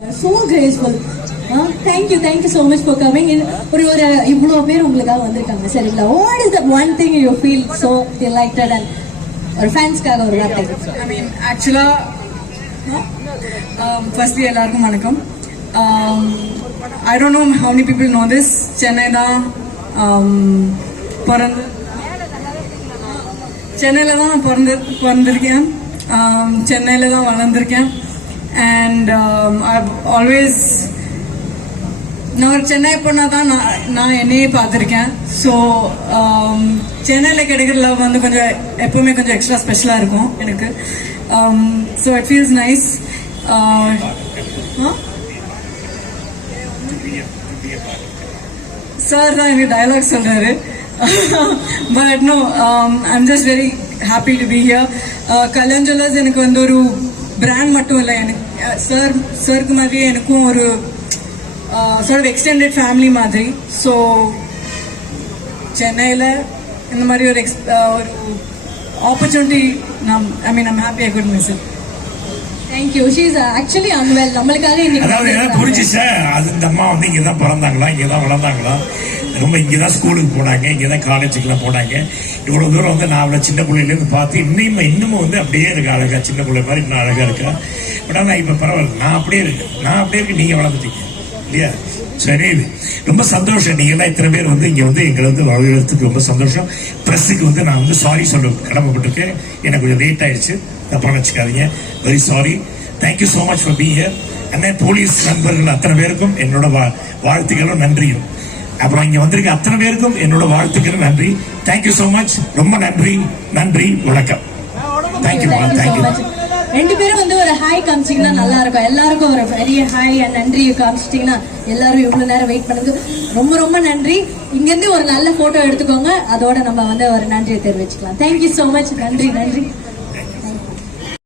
So graceful. Thank you so much for coming in. ஒரு இவ்வளவு பேர் உங்களுக்காக வந்திருக்காங்க சரிங்களா? What is the one thing you feel so delighted and ஒரு ஃபேன்ஸ்க்காக ஒரு வார்த்தை? I mean actually firstly எல்லாருக்கும் வணக்கம். I don't know how many people know this. Chennai தான் சென்னையில தான் பிறந்திருக்கேன். சென்னையில தான் வளர்ந்திருக்கேன். And I've always நான் சென்னை பொண்ணா தான் நான் என்னையே பார்த்துருக்கேன். ஸோ சென்னையில் கிடைக்கிற லவ் வந்து கொஞ்சம் எப்பவுமே கொஞ்சம் எக்ஸ்ட்ரா ஸ்பெஷலாக இருக்கும் எனக்கு. So it feels nice. Sir தான் எனக்கு டயலாக் சொல்றாரு. But no, I'm just very happy to be here. Kalyan jewellers எனக்கு வந்து ஒரு பிராண்ட் மட்டும் இல்லை, எனக்கு சருக்கு மாதிரியே எனக்கும் ஒரு sort of extended family மாதிரி. ஸோ சென்னையில் இந்த மாதிரி ஒரு opportunity I'm happy I could miss it. Thank you. She is actually unwell. நம்மளுக்காக அதாவது புரிஞ்சு சார், அது இந்த அம்மா வந்து இங்கே தான் பிறந்தாங்களா, இங்கே தான் வளர்ந்தாங்களா, ரொம்ப இங்கே தான் ஸ்கூலுக்கு போனாங்க, இங்கே தான் காலேஜுக்குலாம் போனாங்க. இவ்வளோ தூரம் வந்து நான் அவளை சின்ன பிள்ளையிலேருந்து பார்த்து இன்னமும் வந்து அப்படியே இருக்கா, அழகா சின்ன பிள்ளை மாதிரி இன்னும் அழகாக இருக்கா. பட் ஆனால் இப்போ பரவாயில்ல, நான் அப்படியே இருக்கேன், நீங்கள் வளர்ந்துட்டீங்க இல்லையா? சரி, ரொம்ப சந்தோஷம். நீங்கள்லாம் இத்தனை பேர் வந்து இங்கே வந்து எங்களை வந்து வரவேற்கிறதுக்கு ரொம்ப சந்தோஷம். ப்ரெஸ்ஸுக்கு வந்து நான் வந்து சாரி சொல்ல கடமைப்பட்டிருக்கேன். எனக்கு கொஞ்சம் லேட் ஆயிடுச்சு, தப்பாக வச்சுக்காதீங்க. Very sorry. Thank you so much for being here. அண்ணன் போலீஸ் நண்பர்கள் அத்தனை பேருக்கும் என்னோட வாழ்த்துக்களும் நன்றியும். அப்புறம் இங்கே வந்திருக்க அத்தனை பேருக்கும் என்னோட வாழ்த்துக்களும் நன்றி. Thank you so much. ரொம்ப நன்றி, வணக்கம். தேங்க்யூ. ரெண்டு பேரும் வந்து ஒரு ஹாய் காமிச்சிங்கன்னா நல்லா இருக்கும். எல்லாருக்கும் ஒரு பெரிய ஹாய் அண்ட் நன்றி காமிச்சிட்டிங்கன்னா எல்லாரும் இவ்வளவு நேரம் வெயிட் பண்ணது ரொம்ப நன்றி. இங்கிருந்து ஒரு நல்ல போட்டோ எடுத்துக்கோங்க, அதோட நம்ம வந்து ஒரு நன்றியை தெரிவிச்சுக்கலாம். Thank you so much. நன்றி.